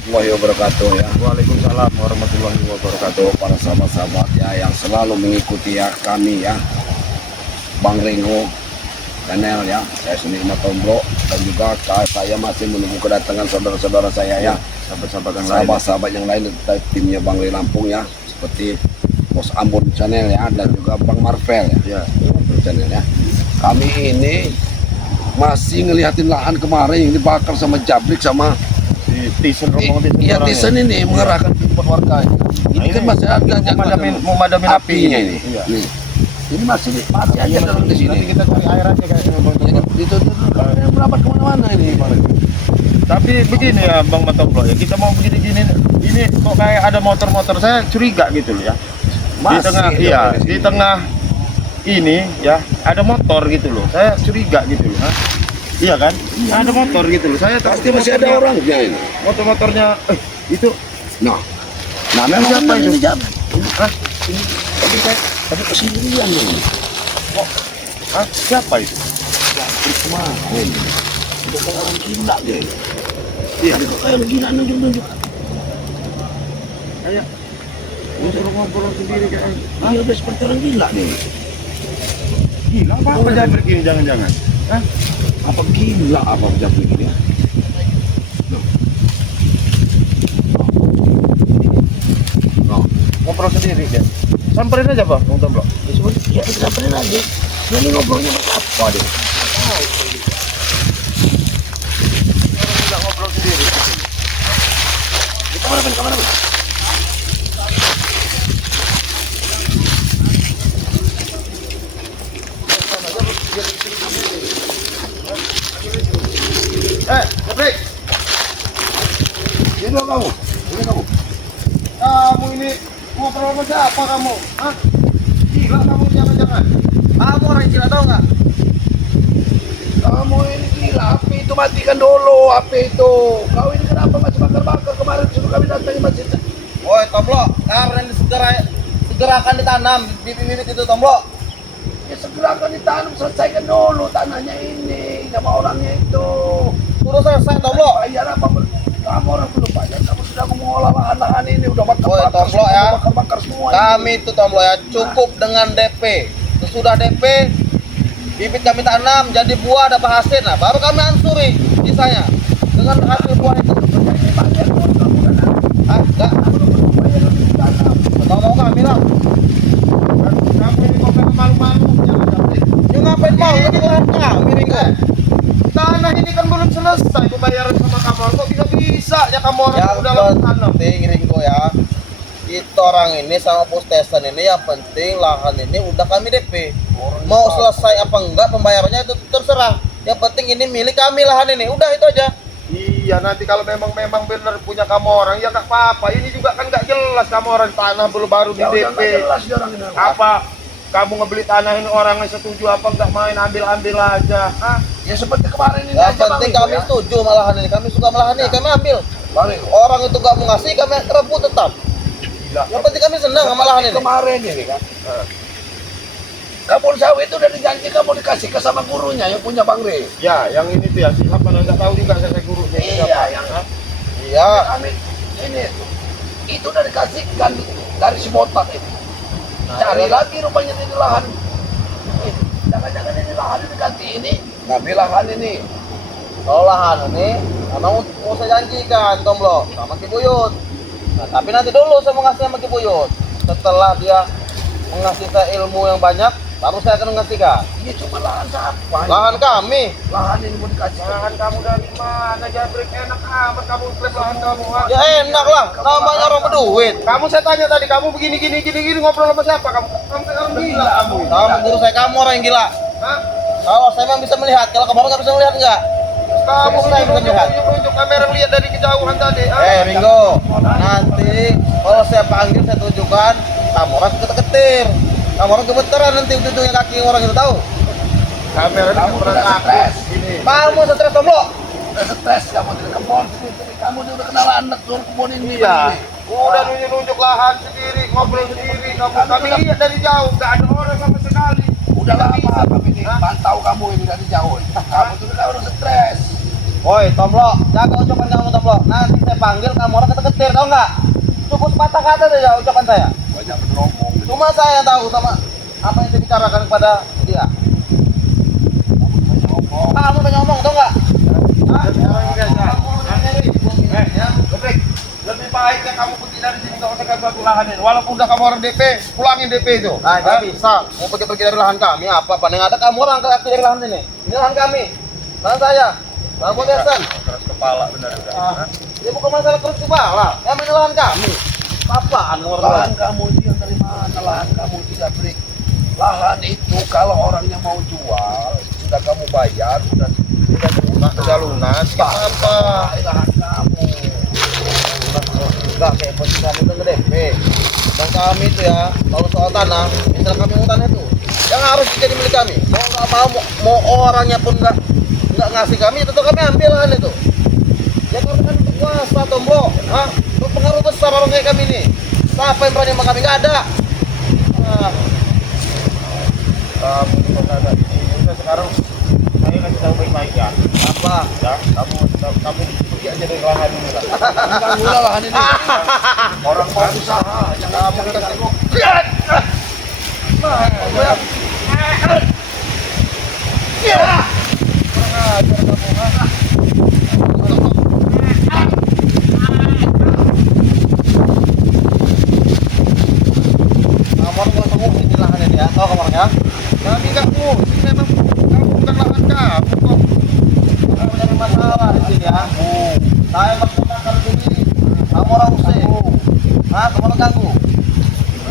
warahmatullahi wabarakatuh ya. Waalaikumsalam warahmatullahi wabarakatuh. Para sahabat-sahabat ya yang selalu mengikuti ya kami ya, Bang Ringo channel ya. Saya sendiri Matombro dan juga saya masih menunggu kedatangan saudara-saudara saya ya, sahabat-sahabat yang lain dari timnya Bang Ray Lampung ya, seperti Bos Ambon channel ya, dan juga Bang Marvel ya, channel ya. Kami ini masih ngelihatin lahan kemarin yang dibakar sama Jabrik sama Tisen rombongan iya Tisen ini mengerahkan keempat warga. Ini kan masih ada mau madamin apinya ini. Iya. Nih. Ini masih aja dalam di sini. Nanti kita cari air aja kayak Itu merapat kemana-mana ini. Tapi begini ya Bang Matombro ya, kita mau begini-gini ini kok kayak ada motor-motor, saya curiga gitu loh ya. Di tengah ini ya ada motor gitu loh, saya curiga gitu loh. Iya kan? Ada motor gitu loh. Saya pasti masih ada orangnya ini. Motor-motornya itu. Nah memang siapa itu? Hah? Ini tapi kesendirian ini. Oh, siapa itu? Jabrik kemarin. Udah kayak orang gila dia. Iya, itu kayak orang gila nunjuk-nunjuk. Kayak ngobrol sendiri kayak. Iya udah seperti orang gila nih. Gila apa Jabrik ini jangan-jangan? Hah? Apa gila apa Jabrik ini? Ngobrol sendiri dia. Samperin aja Bang Matombro. Ya kita samperin aja. Ini ngobrolnya apa deh? Kita ngobrol sendiri. Kamera. Jabrik. Ini kamu. Kamu ini ngobrol sama siapa kamu? Hah? Gila kamu jangan-jangan. Kamu orang gila tau nggak? Kamu ini gila, api itu matikan dulu, api itu. Kau ini kenapa masih bakar-bakar kemarin suruh kami datang di masjid? Woi Tomblo, karena ini segera akan ditanam di bibit itu Tomblo. Ya segera akan ditanam, selesaikan dulu tanahnya ini, sama orangnya itu. Sudah selesai Tomblo. Bayar apa? Kamu orang belum bayar, kamu sudah mengolah lahan-lahan ini, udah Woi bakar-bakar Tomblo ya. bakar-bakar semua. Kami itu Tomblo ya, cukup dengan DP. Sesudah DP, bibit kami tanam jadi buah dapat hasil. Nah, baru kami ansuri sisanya dengan hasil buah itu. Enggak. Mau kami lah. Kamu ini kok malu-malu jangan Jabrik. Ya ngapain mau? Ini kan kami Ringo. Tanah ini kan belum selesai pembayaran sama kamu. Kok bisa ya kamu orang Yang udah langsung tanam? penting Ringo ya, kita orang ini sama Pustesan ini yang penting lahan ini udah kami DP. Mau selesai apa enggak pembayarannya itu terserah. Yang penting ini milik kami lahan ini. Udah itu aja. Iya, nanti kalau memang benar punya kamu orang ya nggak apa-apa. Ini juga kan nggak jelas kamu orang tanah baru di DP. Apa kamu ngebeli tanah ini orang yang setuju apa nggak main ambil aja? Hah? Ya seperti kemarin ini Yang aja, penting Bang, kami ya. setuju malahan ini. Kami suka malahan ini, kami ambil. Bang, Orang itu nggak mau ngasih, kami rebut tetap. Yang penting kami senang sama lahan ini. kemarin ini kan. Kampung sawit itu udah dijanjikan mau dikasih ke sama gurunya yang punya Bang Ray. Ya, yang ini tuh ya siapa nggak tahu juga saya gurunya siapa. Iya, yang Iya. kami ini itu udah dikasihkan dari si botak itu. Cari lagi rupanya di lahan. Jangan-jangan ini lahan diganti ini, ngambil lahan ini. Kalau lahan ini, memang mau saya janjikan, Tomblo, sama Ki Buyut. Nah, tapi nanti dulu saya mau ngasih sama Ki Buyut. Setelah dia mengasih saya ilmu yang banyak, baru saya akan mengasihkan. Ini cuma lahan siapa? Lahan kami. Lahan ini mau dikasih. Lahan kamu dari mana Jabrik? Enak amat kamu klaim lahan kamu. Ha? Ya enak lah, namanya orang berduit. Kamu saya tanya tadi kamu begini ngobrol sama siapa kamu? Kamu kan orang gila kamu. Kamu guru saya, kamu orang yang gila. Hah? Kalau saya memang bisa melihat, kalau kamu nggak bisa melihat enggak? Kamu Saya bisa melihat. nunjuk kamera lihat dari kejauhan tadi. Ringo, nanti kalau saya panggil, saya tunjukkan, kamu orang ketir. Kamu orang gemeteran nanti ujung-ujungnya kaki orang itu tahu. Kamera Kamu pernah udah stres. ini. Kamu stres Tomblo. Udah stres kamu di kebun sini. Kamu udah kenal anak tuh kebun ini. Iya. Udah nunjuk lahan sendiri, ngobrol sendiri. Kami lihat dari jauh, nggak ada orang sama sekali. Udah lama kami ini pantau kamu ini dari jauh. Kamu tuh udah stres. Woi, Tomblo, jaga ucapan kamu, Tomblo. Nanti saya panggil kamu orang ketir, tahu nggak? Cukup sepatah kata saja ucapan saya. Banyak beromong. Cuma saya yang tahu sama apa yang saya bicarakan kepada dia. Kamu banyak ngomong, tahu nggak? Hah? Sekarang ini aja. Ya. Lebih baiknya kamu pergi dari sini, nggak usah kamu aku lahanin. Walaupun udah kamu orang DP, pulangin DP itu. Nah, nggak bisa. Mau pergi-pergi dari lahan kami apa? Paling ada kamu orang angkat dari lahan sini. Ini lahan kami. Lahan saya. Lahan Potesan. Keras kepala benar udah. Ah, ini bukan masalah terus kepala. Yang ini lahan kami. Apaan nomor Lahan kamu itu yang dari mana? Lahan kamu tidak break. Lahan itu kalau orangnya mau jual, sudah kamu bayar, Sudah lunas. Apa? lahan kamu. Enggak kayak posisinya itu nge DP. Dan kami itu ya, kalau soal tanah, misal kami mau tanah itu, yang harus jadi milik kami. Mau nggak mau orangnya pun nggak ngasih kami, tetap kami ambil lahan itu. Ya karena kami berkuasa, Tomblo. Hah? Berpengaruh besar orang kayak kami ini. Siapa yang berani sama kami? Nggak ada. Ah, Kamu cuma ada ini. Udah sekarang saya kasih tahu baik-baik ya. apa? Ya, kamu pergi aja dari lahan ini lah. Kamu lah lahan ini. Orang mau usaha, jangan Kamu kasih Kamu harus tunggu di lahan ini ya. Tahu kamu orangnya? kami nggak mau. Ini memang kamu bukan lahan kamu kok. Kamu dari masalah di sini ya. Saya berkembang di sini. Kamu orang usai. Hah? Kamu orang ganggu.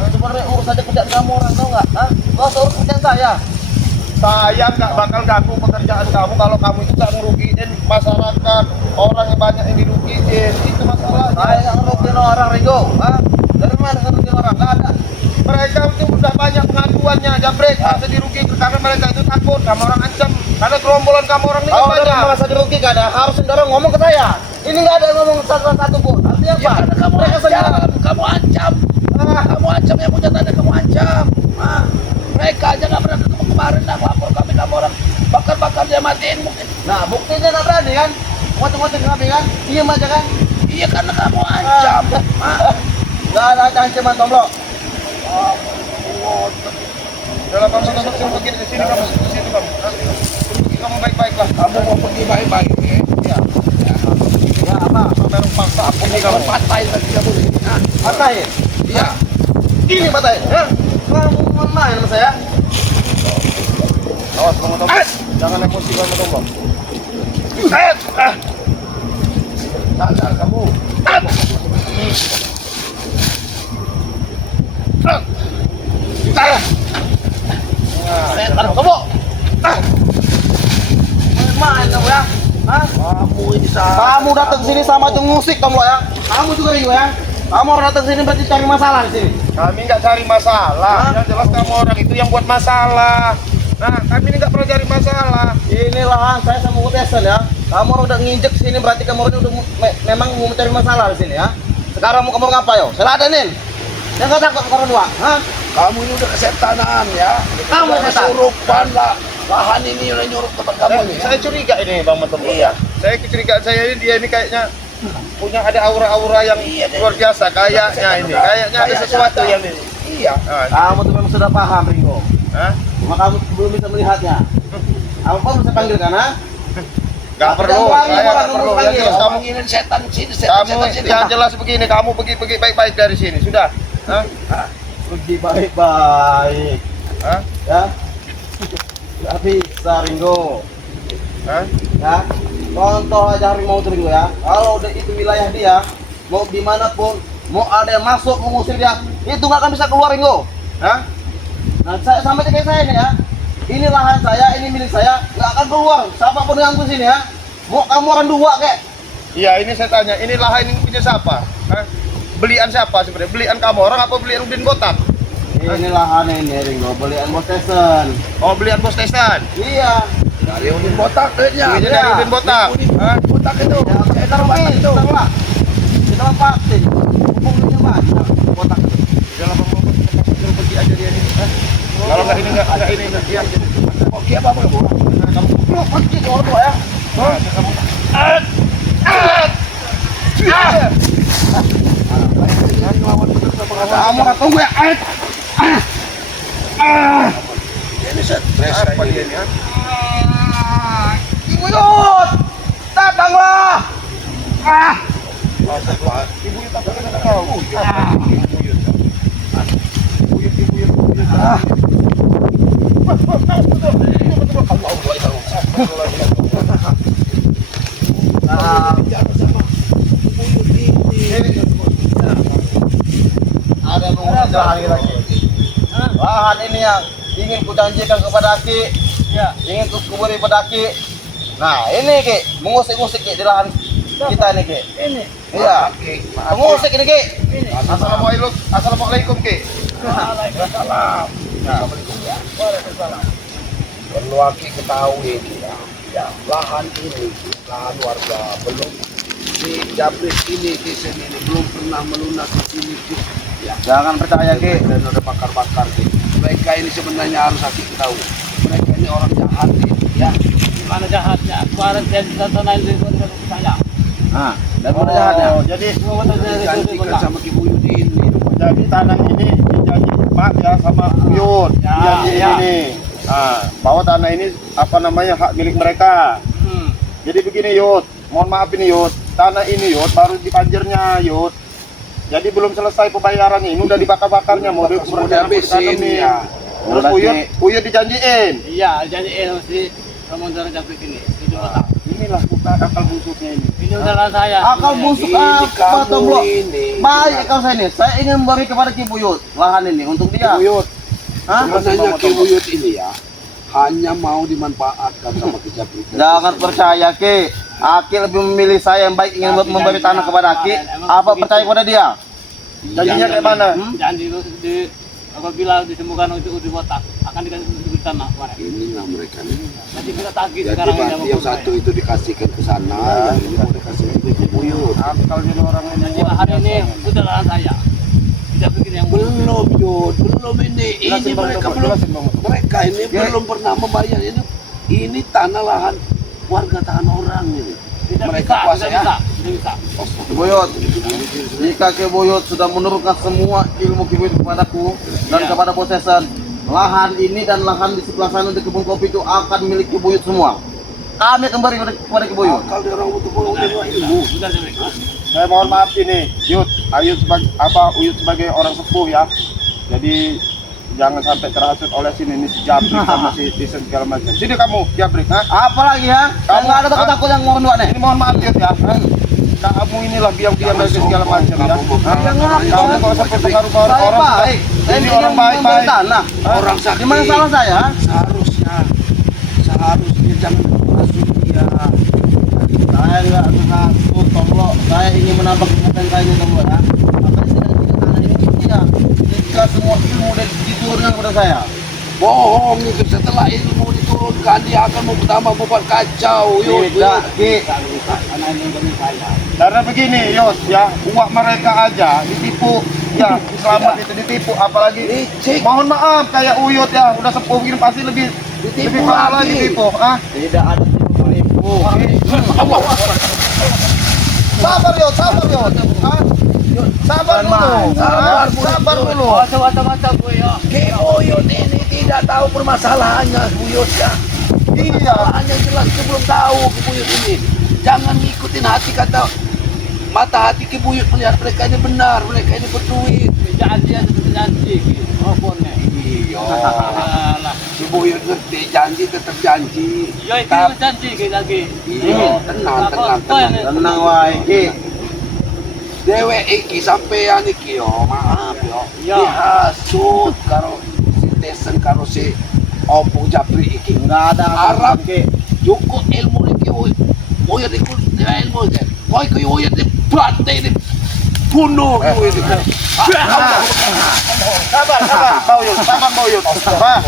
Sebenarnya urus saja kerjaan kamu orang, tahu nggak? Hah? Gak usah urus kerjaan saya. Saya nggak bakal ganggu pekerjaan kamu kalau kamu itu nggak ngerugiin masyarakat, orang yang banyak yang dirugiin. Itu masalahnya. Saya nggak ngerugiin orang, Ringo. Hah? Dari mana ngerugiin orang? Nggak ada. Mereka itu udah banyak pengaduannya, Jabrik. Masa dirugiin karena mereka itu takut kamu orang ancam. Karena gerombolan kamu orang ini Kalau banyak. orang merasa dirugikan ya harus dorong ngomong ke saya. Ini nggak ada yang ngomong satu pun. Artinya apa? karena kamu Mereka ancam, sendiri. kamu ancam. Kamu ancam yang punya tanah, kamu ancam. Mereka aja nggak pernah ketemu kemarin, nak lapor kami, kamu orang bakar-bakar dia matiin mungkin. Nah, buktinya nggak berani kan? Ngotot-ngotot kami kan? Diem aja kan? Iya karena kamu ancam. Nggak ada ancaman, Tomblo. Dalam kamu suruh begini di sini kamu, di situ kamu. Kamu baik-baik lah. Kamu mau pergi baik-baik ya? Iya. Ya apa? Merong paksa apa ini kamu? Pantai lagi kamu. Patahin. Iya. Ini patahin. Ya? Kamu mau main sama saya? Awas kamu tahu. Jangan emosi kamu tahu. Sadar kamu. Setan kamu. Main kamu ya? Hah? Kamu ini salah. Kamu datang sini sama tuh musik kamu ya? Kamu juga Ringo ya? Kamu orang datang sini berarti cari masalah di sini. Kami nggak cari masalah. Hah? Yang jelas kamu orang itu yang buat masalah. Nah, kami ini nggak pernah cari masalah. Ini lahan saya sama Potesan ya. Kamu orang udah nginjek sini berarti kamu orang udah memang mau mencari masalah di sini ya. Sekarang mau kamu ngapa yo? Saya ladenin. Yang nggak takut kamu dua, hah? Kamu ini udah kesetanan ya. Kamu Udah setan. kesurupan lah. Lahan ini udah nyurup tempat kamu nih. Saya curiga ini Bang Matom. Iya. Saya kecurigaan saya ini dia ini kayaknya punya ada aura-aura yang Iya, deh. luar biasa kayaknya ini. Kayaknya ada sesuatu yang ini. Iya. Nah, Kamu tuh memang sudah paham Ringo. hah? Cuma kamu belum bisa melihatnya. Kamu pun bisa panggil kan? Ha? Gak perlu, Jangan saya orang nggak perlu. ngomong Yang lagi. jelas Kamu kamu, ingin setan sini, setan sini. yang jelas begini, kamu pergi baik-baik dari sini, sudah. Hah? Pergi baik-baik. Hah? Ya. Gak bisa Ringo. Hah? Ya. Contoh aja harimau itu Ringo ya. Kalau udah itu wilayah dia, mau dimanapun, mau ada yang masuk mengusir dia, itu nggak akan bisa keluar Ringo. Hah? Nah, saya sampai kayak saya nih ya. Ini lahan saya, ini milik saya, nggak akan keluar. Siapapun yang ganggu sini ya. Mau kamu orang dua kek. Iya, ini saya tanya, ini lahan ini punya siapa? Hah? Belian siapa sebenarnya? Belian kamu orang apa belian Udin Botak? Ini lahan ini Ringo, belian Potesan. Oh, belian Bos Tesan. Iya. Dari Udin Botak duitnya. Duitnya dari Udin Botak. Hah? Botak itu. Ya, kita Setan rugi, Botak itu. kita lah. Kita lepasin. Hubungannya banyak. Kotak. Dalam suruh pergi aja dia ini. Hah? Kalau nggak ini nggak ini nggak. Iya. Oke apa boleh bu? Kamu Lu pergi kalau tua ya. Nah, kamu Kamu tunggu ya. Ini stres kayak gini ya. Buyut, datanglah. Ada mengurusi lagi. Lahan ini yang ingin kujanjikan kepada Ki, ingin kuberi pada Ki. Nah ini Ki, mengusik-usik Ki di lahan kita nih Ki. Ini. Iya, mengusik ini Ki. Assalamualaikum Ki. Waalaikumsalam. Assalamualaikum ya. Waalaikumsalam. Perlu Aki ketahui ya, lahan ini, lahan warga belum si Jabrik ini di sini ini belum pernah melunasi sini Ki. Ya. Jangan percaya Ki. Dan ada bakar-bakar Ki. Mereka ini sebenarnya harus Aki ketahui. Mereka ini orang jahat Ki. Ya. Gimana jahatnya? Kemarin saya bisa tanain ribu saya. Nah, dan mana jahatnya? Jadi Dijanjikan sama Ki Buyut ini. jadi tanah ini dijanji Pak ya sama Buyut. Ya, Dijanji ya. ini. Nah, bahwa tanah ini apa namanya hak milik mereka. Jadi begini Yud, mohon maaf ini Yud, tanah ini Yud baru dipanjernya Yud. Jadi belum selesai pembayarannya, ini udah dibakar-bakarnya mau Habisin ya. Terus Buyut dijanjiin. Iya, jadi mesti rombongan capek ini. Itu otak. Inilah bukan akal busuknya ini. Ini udah saya. Akal busuk Ini apa kamu Tomblo? ini. Baik akal saya ini. Saya ingin memberi kepada Ki Buyut lahan ini untuk dia. Buyut. Hah? Sebenarnya Ki Buyut ini ya hanya mau dimanfaatkan sama Ki Jabrik. Jangan percaya Ki. Aki lebih memilih saya yang baik ingin memberi tanah kepada Aki. Apa percaya kepada dia? Janjinya kayak mana? Janji di apabila disembuhkan untuk di botak akan dikasih tanah kemarin. Inilah mereka nih. Jadi kita tagih Jadi sekarang berarti yang satu itu dikasihkan ke sana, yang ini mau dikasih ke Ki Buyut. Akal jadi orang ini. Jadi hari ini udah lahan saya. Tidak bikin yang Belum Yud, belum ini. Ini mereka belum. Mereka ini belum pernah membayar ini. Ini tanah lahan warga tanah orang ini. tidak Mereka bisa, kuasa ya. tidak bisa. Ki Buyut, jika Ki Buyut sudah menurunkan semua ilmu Ki Buyut kepadaku dan Iya. kepada posesan, lahan ini dan lahan di sebelah sana di kebun kopi itu akan milik Ki Buyut semua. Kami akan beri kepada Ki Buyut. Kalau dia orang untuk ilmu. Sudah sampai. Saya mohon maaf ini, Uyut sebagai orang sepuh ya. Jadi jangan sampai terhasut oleh sini ini si Jabrik sama si Tisen segala macam. Sini kamu Jabrik, ha? Apalagi ya? Kamu nggak ada takut-takut yang ngomong dua nih. Ini mohon maaf Yud ya. Kamu inilah biang-biang dari segala macam ya. Jangan Kamu kalau sampai pengaruh-pengaruh Saya orang. baik. Saya Ini ingin orang memberi baik-baik. tanah. Orang sakit. Di mana salah saya? Seharusnya jangan masuk dia. Saya nggak mengaku Tomblo. Saya ingin menambah ingatan saya ini Tomblo ya. Apa yang tidak kita tanah ini dia. Jika semua ilmu diturunkan kepada saya. Bohong itu, setelah ilmu diturunkan dia akan membuat kacau. Yud. Tidak, Ki. Karena ini demi saya. Karena begini Yud ya, uang mereka aja ditipu. Ya, selamat itu ditipu apalagi Licik. mohon maaf kayak Uyut ya, udah sepuh begini pasti lebih parah lagi ditipu. Tidak ada tipu menipu. Sabar Yud, sabar Yud. Sabar dulu. Sabar dulu. Macam-macam gue ya. Ki Buyut ini tidak tahu permasalahannya Buyut ya. Iya. Hanya jelas itu belum tahu Ki Buyut ini. Jangan ngikutin hati kata mata hati Ki Buyut melihat mereka ini benar, mereka ini berduit. Janji ya seperti janji. Teleponnya. Iya. Alah. Ki Buyut ngerti janji tetap janji. Ya itu janji kita lagi. Iya, tenang. Tenang wae Ki. Dewe iki sampean iki yo, maaf yo. Iya. Dihasut karo si Tesen karo si Opo Jabrik iki. Enggak ada Arab Ki. cukup ilmu iki Uyut iku ilmu iki. Koi koi Uyut di bantai di bunuh Uyut iki. Sabar, Mbak Uyut. Mbah,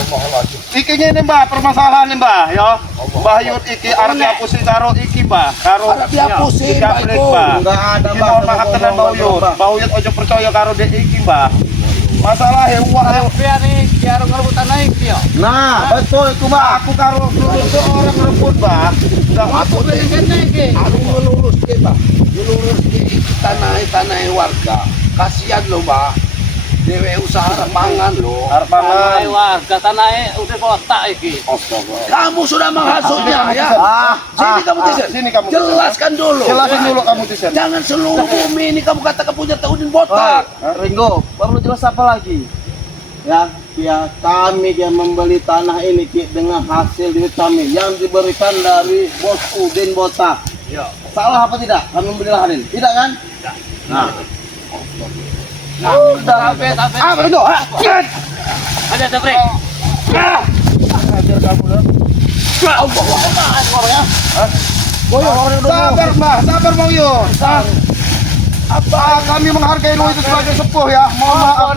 iki ngene Mbah, permasalahan nih Mbah ya. Mbah Yud iki arep dihapusi karo iki Mbah, karo Arep dihapusi, Jabrik Mbah, Mbah. Enggak ada Iki mohon maaf tenan Mbah Uyut. Mbah Uyut ojo percaya karo dek iki Mbah. Masalah hewan Biar nih, biar ngerebutan naik dia. Nah, betul itu, Mbak. aku karo dulu orang rebut, Mbak. Enggak Aku pengen naik. Aku ngelurus ke Pak, ngelurus ke tanah warga. Kasihan lo Mbak, dewe usaha pangan lo. pangan. Warga tanahnya udah botak iki. Kamu sudah menghasutnya ya. Sini kamu Tisen. Sini kamu. Jelaskan dulu. Jelasin dulu kamu Tisen. Jangan seluruh bumi ini kamu katakan punya Udin botak. Ringo, perlu jelas apa lagi? Ya, kami yang membeli tanah ini Ki, dengan hasil duit kami yang diberikan dari Bos Udin Botak. Ya. Salah apa tidak? Kami membeli lahan ini, tidak kan? Nah, Sampai. Ringo, Ada tabrik. Ajar kamu lah. sabar Mbak, sabar Bang Yun. Apa kami menghargai lu itu sebagai sepuh ya. Mohon maaf.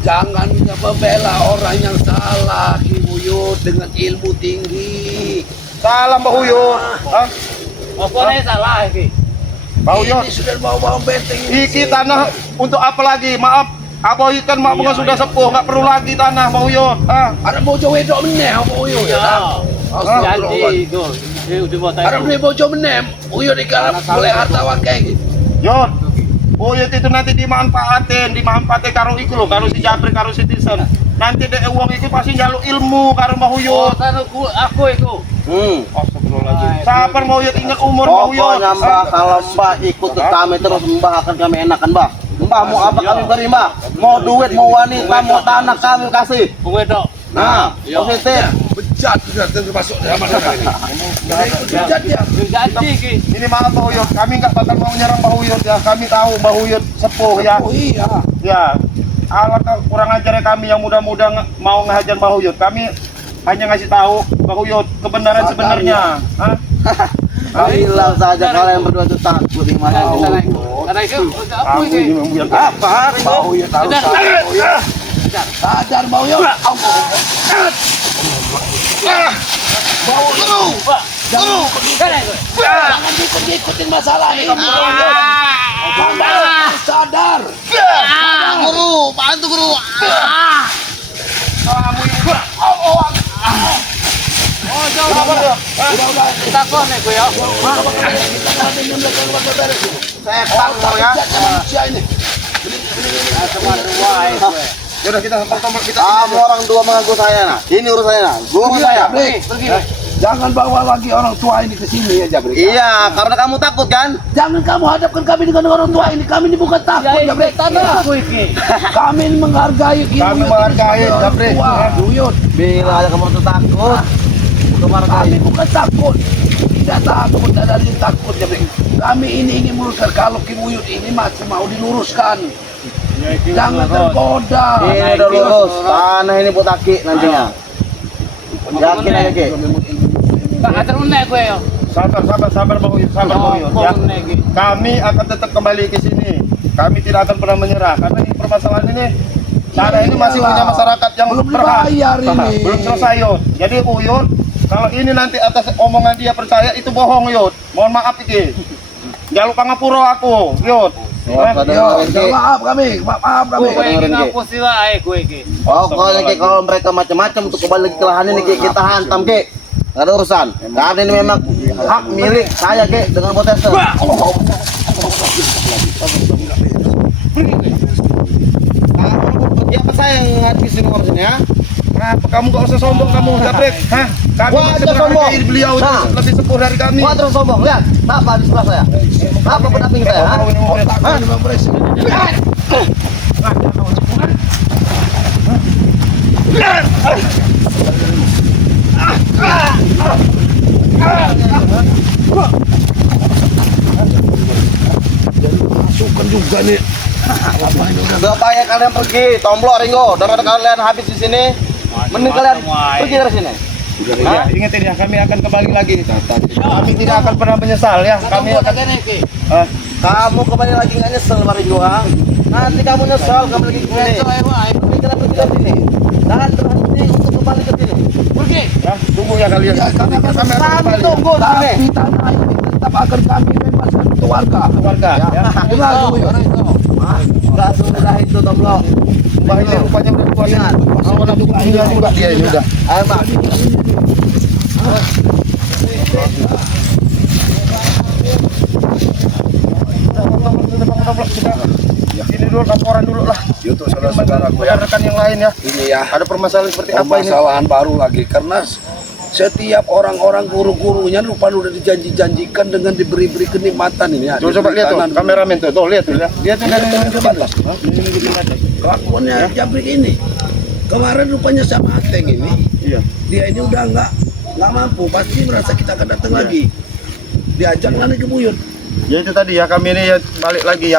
Jangan membela orang yang salah Ki Buyut dengan ilmu tinggi. Salam Mbak Uyut. Hah? Apa nih salah iki? Mbak Uyut. Ini sudah bawa benteng ini. Iki tanah untuk apa lagi? Maaf. Apa Uyut kan mak bukan sudah sepuh, nggak perlu lagi tanah Mbak Uyut. Ah, Ada bojo wedok meneh apa Uyut ya. Janji itu. Dia udah botak. Ada beli bojo meneh, Uyut digarap oleh hartawan kayak gitu. Yut. Uyut itu nanti dimanfaatin karo iku lho, karo si Jabri, karo si Tisen. Nanti dek uang itu pasti njaluk ilmu karo Mbak Uyut. Kan aku itu. Astagfirullahaladzim. Sabar Mbak Uyut, ingat umur Mbak Uyut. Pokoknya Mbak, kalau Mbak ikut ke kami terus Mbak akan kami enakan Mbak. Mbak mau apa kami beri Mbak? Mau duit, mau wanita, mau tanah kami kasih. Wedok. Nah, positif. Bejat sudah termasuk dalam ini. Bejat ya. Janji iki. Ini maaf Mbak Uyut, kami nggak bakal mau nyerang Mbak Uyut ya. Kami tahu Mbak Uyut sepuh ya. Oh iya. Ya, alangkah kurang ajarnya kami yang muda-muda mau ngehajar Mbak Uyut. Kami hanya ngasih tahu Mbak Uyut kebenaran Sadar sebenarnya. Hah? Bilang saja kalian berdua itu takut di mana. Karena itu apa Aku ini? ini membiarkan. Apa? Mbak Uyut harus Sadar. sadar. Uyut. Sadar Mbak Uyut. Pak. Jangan Kan itu. jangan ikut-ikutin masalah ini. Sadar. Guru, bantu guru. Kamu ini Oh, coba. Kita kok nih gue ya. saya tahu ya. Manusia ini. Yaudah kita pertama kita. Kamu orang dua mengaku saya nah. Ini urusannya nah. Guru saya. Pergi. Jangan bawa lagi orang tua ini ke sini ya Jabrik. Iya, karena kamu takut kan? Jangan kamu hadapkan kami dengan orang tua ini. Kami ini bukan takut Jabrik. Tanah aku iki. Kami ini menghargai Kami menghargai, Jabrik. Buyut. Bila ada kamu tuh takut. Kami bukan takut. Tidak takut, tidak ada yang takut Jabrik. Kami ini ingin meluruskan. Kalau Ki Buyut ini masih mau diluruskan. Jangan tergoda. Ini udah lurus. Tanah ini buat aki nantinya. Yakin aja Ki? Pak atur meneh gue ya. Sabar Mbak Uyut, sabar Mbak Uyut ya. Kami akan tetap kembali ke sini. Kami tidak akan pernah menyerah karena ini permasalahan ini tanah ini masih punya masyarakat yang Belum berhak. dibayar ini. Belum selesai Yud. Jadi Uyut, kalau ini nanti atas omongan dia percaya itu bohong Yud. Mohon maaf iki. Jaluk pangapura aku, Yud. Maaf kami, maaf kami. Gue iki ngapus sih wae gue iki. Pokoknya Ki, kalau mereka macam-macam untuk kembali ke lahan ini Ki, kita hantam Ki. Gak ada urusan. Karena ini memang hak milik saya Ki dengan protester. Siapa saya yang ngabisin sini urusannya ya? Kenapa kamu gak usah sombong kamu, Jabrik? Hah? Kami Wah, masih ada sombong. menghargai beliau itu Nah. lebih sepuh dari kami. Wah terus sombong, lihat. Apa di sebelah saya? Apa pendamping saya? Ha? Otak ini memberi. Masukkan juga nih. Apa ini udah Supaya kalian pergi, Tomblo, Ringo, daripada kalian habis di sini, mending kalian pergi dari sini. Ya, ingetin ya, kami akan kembali lagi. Kami tidak akan pernah menyesal ya. Kami akan Ah, Kamu kembali lagi nggak nyesel mari doang. Nanti kamu nyesel kamu lagi ke sini. Pergi kalian pergi dari sini. Jangan berhenti untuk kembali ke sini. Pergi. ya, tunggu ya kalian. Ya, karena Kami akan Kami kembali. tunggu di sini. tapi tanah ini tetap akan kami bebaskan untuk warga. Keluarga ya. Dengar dulu ya. Enggak semudah itu Tomblo. Mbah ini rupanya udah kuat. Ingat, Awan nafsu dunia juga dia ini udah. Ayo Mbak. Ini dulu laporan dulu lah. Itu saudara-saudaraku ya. Rekan yang lain ya. Ini ya Ada permasalahan seperti apa ini? permasalahan baru lagi karena setiap orang-orang guru-gurunya lupa udah dijanji-janjikan dengan diberi-beri kenikmatan ini ya. Coba lihat tuh, Diberi kanan, kameramen tuh, lihat tuh, lihat. Lihat tuh dari batas. Kelakuannya jabrik ini. Kemarin rupanya sama Ateng ini, Iya. dia ini udah nggak mampu, pasti merasa kita akan datang lagi. Diajak lagi ke Buyut. Ya itu tadi ya, kami ini ya balik lagi ya,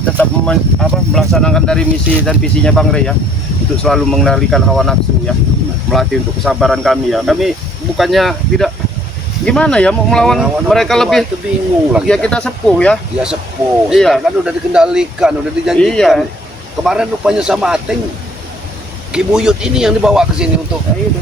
tetap melaksanakan dari misi dan visinya Bang Rey ya, untuk selalu mengendalikan hawa nafsu ya, melatih untuk kesabaran kami ya. Kami bukannya tidak gimana ya mau melawan mereka orang tua lebih, itu bingung lagi ya kita sepuh ya. dia sepuh, Iya. kan udah dikendalikan, udah dijanjikan. Iya. Kemarin rupanya sama Ateng, Ki Buyut ini yang dibawa ke sini untuk ini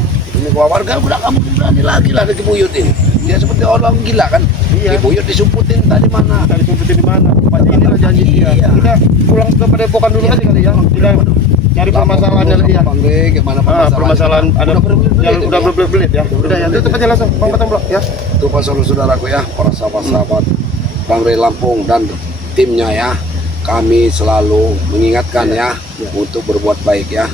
warga udah kamu berani lagi lah ada Ki Buyut ini. Dia seperti orang gila kan. Iya. Ki Buyut disumputin tadi mana? Kita disumputin di mana? Rupanya inilah janji dia. Iya. Kita pulang ke Padepokan dulu aja kali ya. Kita cari permasalahannya lagi ya. Bang Rey, gimana Permasalahan ada berbelit-belit yang ini udah ya. berbelit-belit ya. Udah ya, tutup aja langsung Bang Tomblo ya. Itu Pak saudaraku ya, para sahabat-sahabat Bang Rey Lampung dan timnya ya. Kami selalu mengingatkan ya untuk berbuat baik ya.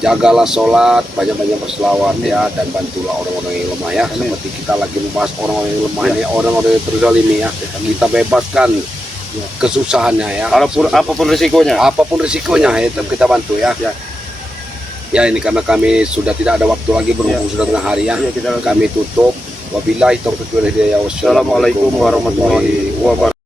Jagalah sholat, banyak-banyak berselawat ya, dan bantulah orang-orang yang lemah ya. Seperti kita lagi membahas orang-orang yang lemah ini, orang-orang yang terzalimi ya. Kita bebaskan kesusahannya ya. Apapun risikonya. Apapun risikonya ya, tetap kita bantu ya. Ya ini karena kami sudah tidak ada waktu lagi berhubung sudah tengah hari ya. Iya, kita langsung. Kami tutup. Wabillahi taufiq wal hidayah. Assalamualaikum warahmatullahi wabarakatuh.